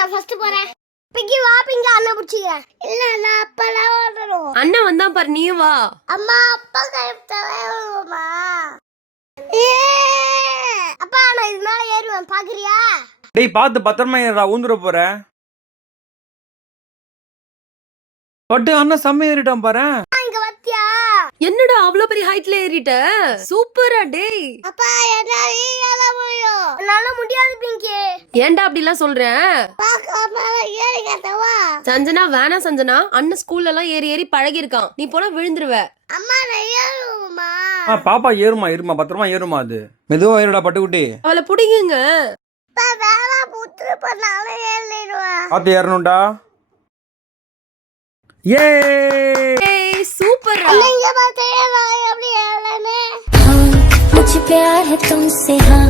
நான் ஃபர்ஸ்ட் போறேன். பிங்கி வா பிங்கி, அண்ணன் புடிச்சிக்கிறேன். இல்ல நான் அப்பலாம் வரணும். அண்ணன் வந்தா பாரு, நீ வா. அம்மா அப்பா கைத்தவே வருமா? அப்பா நான் இது மேல ஏறுவேன், பாக்குறியா? டேய் பாத்து பத்திரமா ஏறா, ஊந்துற போற. பட்டு அண்ணன் செம்ம ஏறிட்டான் பாரு. இங்க வத்தியா? என்னடா அவ்வளவு பெரிய ஹைட்ல ஏறிட்ட? சூப்பரா டேய். அப்பா என்னால ஏற முடியும். என்னால முடியாது பிங்கி. ஏன்டா அப்படி எல்லாம் சொல்ற? பாக்காம ஏறி கட்டவா? சஞ்சனா வேணாம் சஞ்சனா, அண்ணன் ஸ்கூல்ல எல்லாம் ஏறி ஏறி பழகி இருக்கான், நீ போனா விழுந்துருவ. அம்மா நான் ஏறுமா? பாப்பா ஏறுமா பத்திரமா ஏறுமா. அது மெதுவா ஏறுடா பட்டுக்குட்டி. அவளை புடிங்குங்க. அப்பா வேணா புத்து பண்ணால ஏறிடுவேன். பாத்து ஏறணும்டா. ஏய் சூப்பர். இங்க பாத்தே நான் எப்படி ஏறலனே. मुझे प्यार है तुमसे हाँ